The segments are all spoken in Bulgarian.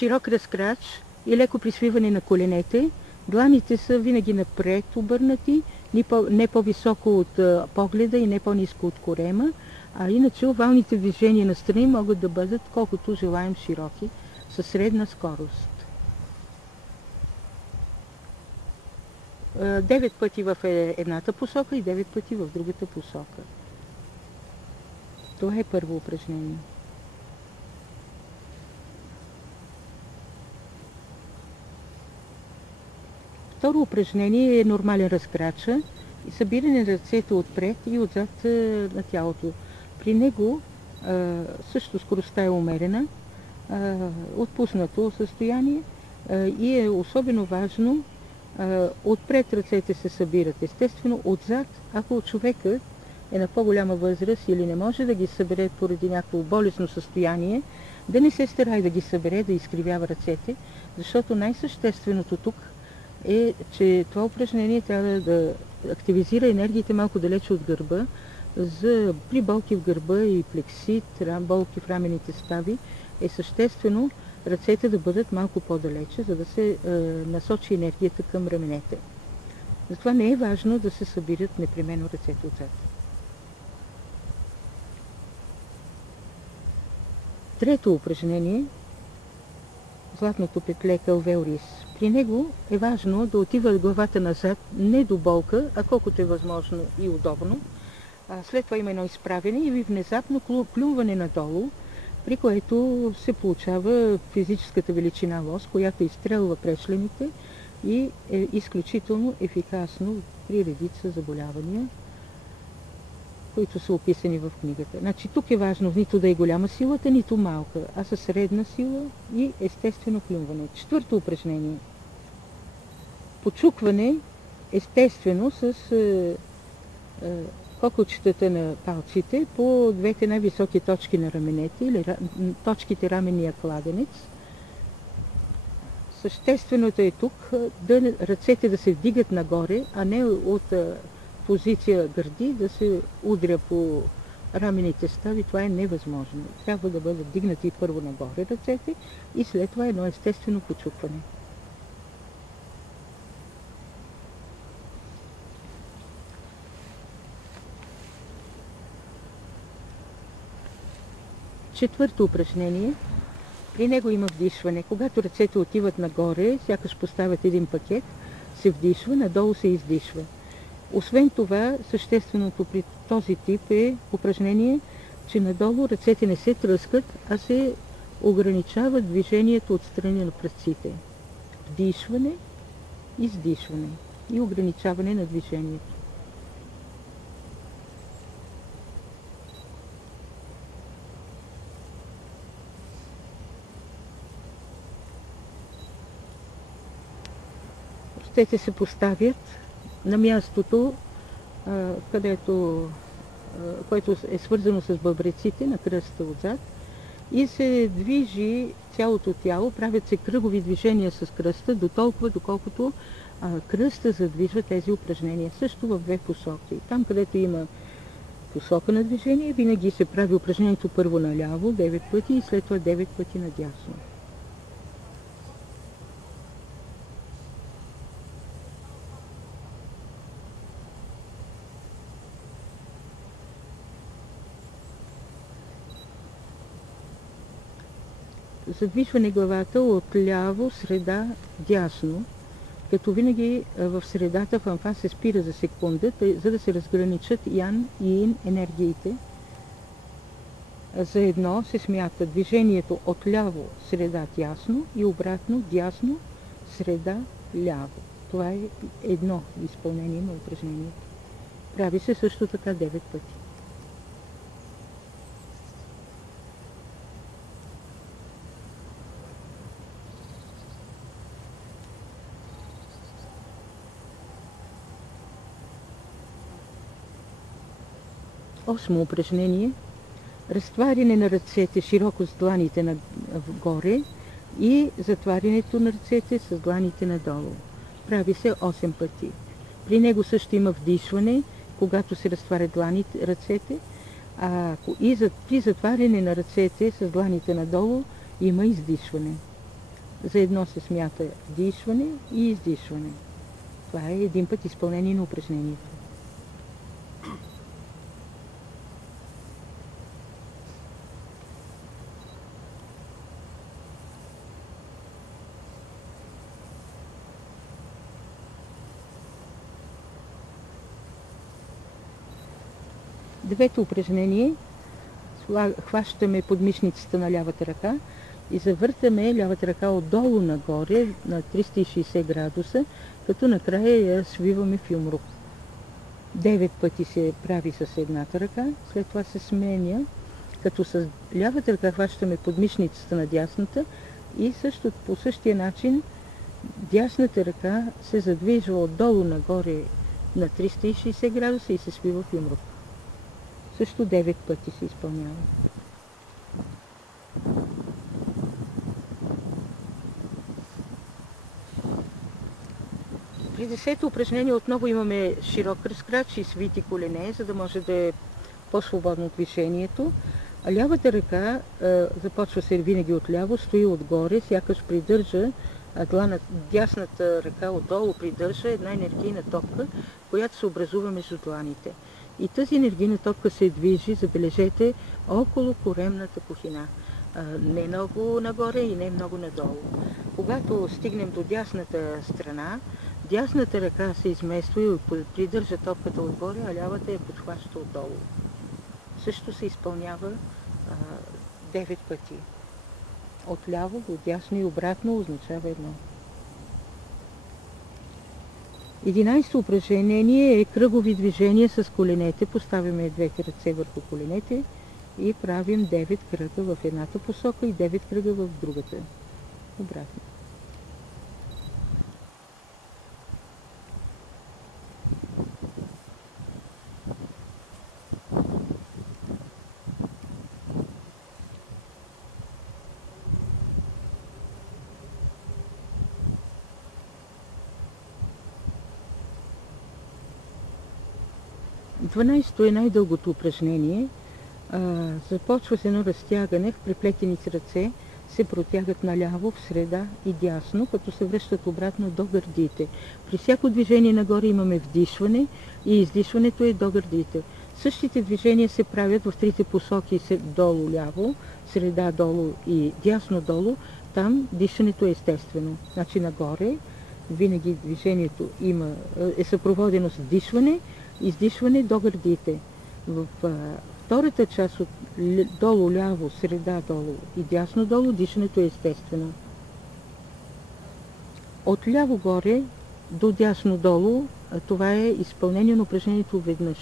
широк разкрач и леко присвиване на коленете. Дланите са винаги напред обърнати, не по-високо от погледа и не по-ниско от корема, а иначе овалните движения на страни могат да бъдат колкото желаем широки, със средна скорост. 9 пъти в едната посока и 9 пъти в другата посока. Това е първо упражнение. Второ упражнение е нормален разкрача и събиране на ръцете отпред и отзад на тялото. При него също скоростта е умерена, отпуснато състояние и е особено важно отпред ръцете се събират. Естествено, отзад, ако човекът е на по-голяма възраст или не може да ги събере поради някакво болестно състояние, да не се старае да ги събере, да изкривява ръцете, защото най-същественото тук е, че това упражнение трябва да активизира енергиите малко далече от гърба, при болки в гърба и плексит, болки в рамените стави, е съществено ръцете да бъдат малко по-далече, за да се насочи енергията към раменете. Затова не е важно да се събират непременно ръцете отзад. Трето упражнение – златното петле кълвел рис. При него е важно да отива главата назад, не до болка, а колкото е възможно и удобно. След това има едно изправене и внезапно клюване надолу, при което се получава физическата величина лоз, която изстрелва пречлените и е изключително ефикасно при редица заболявания, които са описани в книгата. Значи тук е важно нито да е голяма силата, нито малка, а със средна сила и естествено клюване. Четвърто упражнение. Почукване естествено с кокълчетата на палците по двете най-високи точки на раменете или точките раменния кладенец. Същественото е тук ръцете да се вдигат нагоре, а не от позиция гърди да се удря по рамените стави. Това е невъзможно. Трябва да бъдат вдигнати първо нагоре ръцете и след това едно естествено почукване. Четвърто упражнение. При него има вдишване. Когато ръцете отиват нагоре, сякаш поставят един пакет, се вдишва, надолу се издишва. Освен това, същественото при този тип е упражнение, че надолу ръцете не се тръскат, а се ограничава движението от страни на пръстците. Вдишване, издишване и ограничаване на движението. Ръцете се поставят на мястото, което е свързано с бъбреците, на кръста отзад, и се движи цялото тяло, правят се кръгови движения с кръста, дотолкова, доколкото кръста задвижва тези упражнения, също в две посоки. Там, където има посока на движение, винаги се прави упражнението първо наляво, 9 пъти и след това 9 пъти надясно. Задвижване главата от ляво, среда, дясно, като винаги в средата в анфас се спира за секунда, за да се разграничат ян и ин енергиите. За едно се смята движението от ляво, среда, дясно и обратно, дясно, среда, ляво. Това е едно изпълнение на упражнението. Прави се също така 9 пъти. Осмо упражнение. Разтваряне на ръцете широко с дланите нагоре и затварянето на ръцете с дланите надолу. Прави се 8 пъти. При него също има вдишване, когато се разтварят ръцете, и при затваряне на ръцете с дланите надолу има издишване. За едно се смята вдишване и издишване. Това е един път изпълнение на упражнението. Девето упражнение. Хващаме подмишницата на лявата ръка и завъртаме лявата ръка отдолу нагоре на 360 градуса, като накрая я свиваме в юмрук. 9 пъти се прави с едната ръка, след това се сменя, като с лявата ръка хващаме подмишницата на дясната и също по същия начин дясната ръка се задвижва отдолу нагоре на 360 градуса и се свива в юмрук. Също 9 пъти се изпълнява. При 10-то упражнение отново имаме широк разкрач и свити колене, за да може да е по-свободно движението. А лявата ръка, започва се винаги отляво, стои отгоре, сякаш придържа дясната ръка отдолу придържа една енергийна топка, която се образува между дланите. И тази енергийна топка се движи, забележете, около коремната пухина. Не много нагоре и не много надолу. Когато стигнем до дясната страна, дясната ръка се измества и придържа топката отгоре, а лявата я подхваща отдолу. Също се изпълнява 9 пъти. Отляво до дясно и обратно означава едно. 11-то упражнение е кръгови движения с коленете. Поставяме двете ръце върху коленете и правим 9 кръга в едната посока и 9 кръга в другата. Обратно. Дванайсто е най-дългото упражнение. Започва с едно разтягане, в преплетените ръце се протягат наляво, в среда и дясно, като се връщат обратно до гърдите. При всяко движение нагоре имаме вдишване и издишването е до гърдите. Същите движения се правят в трите посоки долу-ляво, среда долу и дясно долу. Там дишането е естествено. Значи нагоре винаги движението е съпроводено с вдишване, издишване до гърдите. В втората част от долу-ляво, среда долу и дясно долу дишането е естествено. От ляво горе до дясно долу това е изпълнение на упражнението веднъж.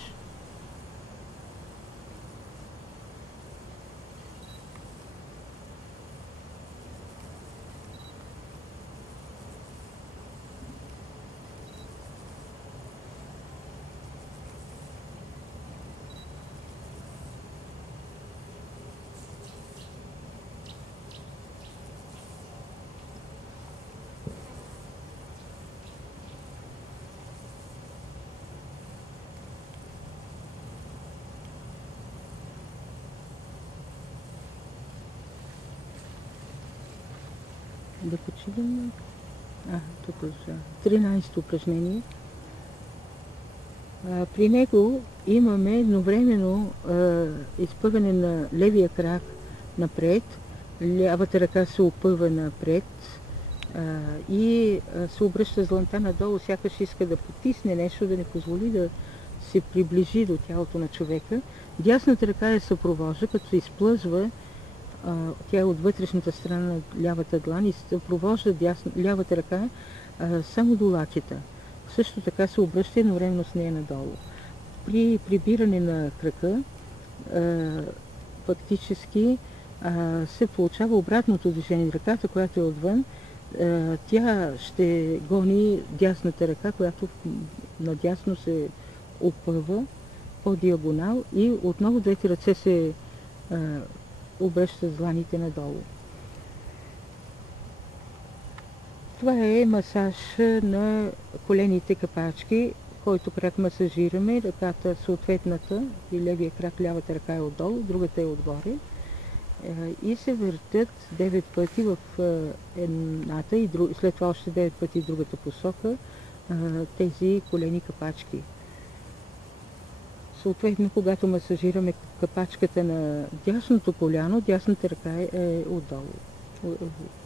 Да почиваме. Тук е 13-то упражнение. При него имаме едновременно изпъване на левия крак напред, лявата ръка се опъва напред и се обръща с дланта надолу, сякаш иска да потисне нещо, да не позволи да се приближи до тялото на човека. Дясната ръка я съпровожда, като се изплъзва. Тя е от вътрешната страна на лявата длан и съпровожда лявата ръка само до лакета. Също така се обръща едновременно с нея надолу. При прибиране на крака фактически се получава обратното движение на ръката, която е отвън. Тя ще гони дясната ръка, която надясно се опъва по диагонал и отново двете ръце се обръщат дланите надолу. Това е масаж на колените капачки, който крак масажираме. Ръката съответната и левия крак, лявата ръка е отдолу, другата е отгоре. И се въртят 9 пъти в едната и след това още 9 пъти в другата посока тези колени капачки. Съответно, когато масажираме капачката на дясното коляно, дясната ръка е отдолу,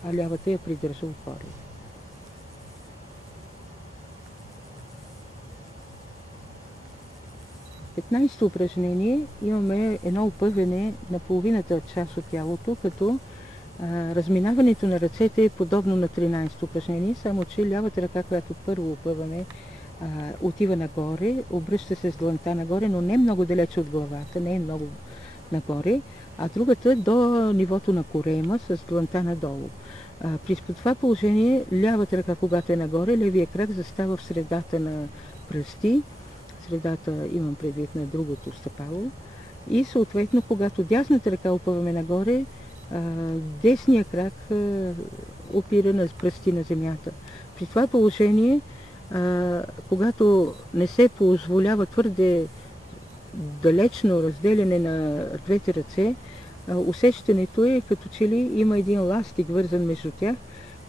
а лявата я придържа отгоре. В 15-то упражнение имаме едно опъване на половината част от тялото, като разминаването на ръцете е подобно на 13-то упражнение, само че лявата ръка, която първо опъваме, отива нагоре, обръща се с дланта нагоре, но не много далече от главата, не е много нагоре, а другата до нивото на корема с дланта надолу. При това положение лявата ръка, когато е нагоре, левия крак застава в средата на пръсти, средата имам предвид на другото стъпало, и съответно, когато дясната ръка опъваме нагоре, десния крак опира на пръсти на земята. При това положение, когато не се позволява твърде далечно разделяне на двете ръце, усещането е като че ли има един ластик вързан между тях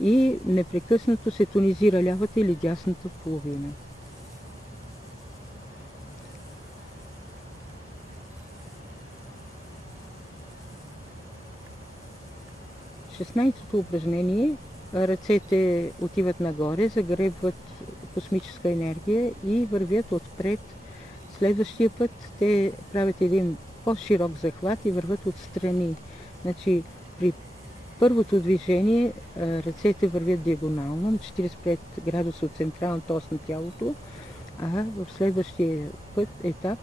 и непрекъснато се тонизира лявата или дясната половина. 16-то упражнение, ръцете отиват нагоре, загребват космическа енергия и вървят отпред. Следващия път те правят един по-широк захват и върват отстрани. Значи, при първото движение ръцете вървят диагонално на 45 градуса от централната ос на тялото, а в следващия път етап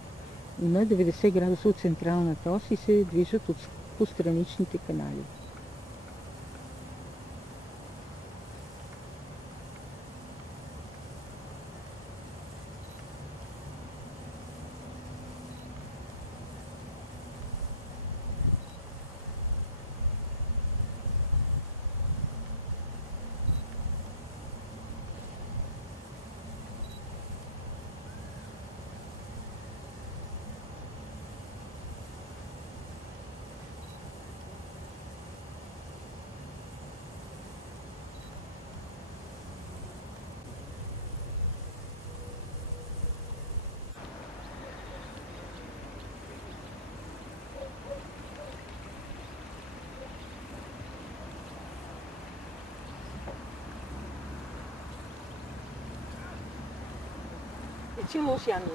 на 90 градуса от централната ос и се движат по страничните канали. Ți-l Lucianu.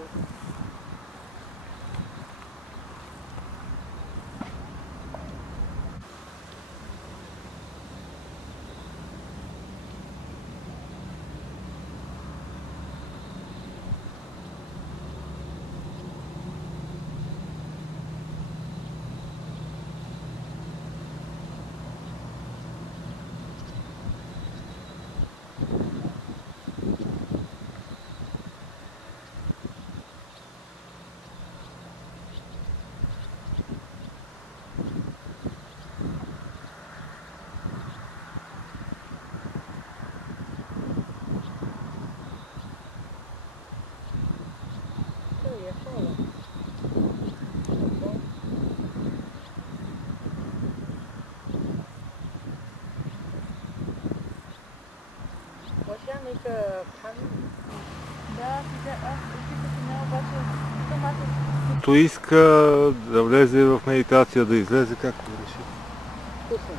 Който иска да влезе в медитация, да излезе, както реши. Пусна,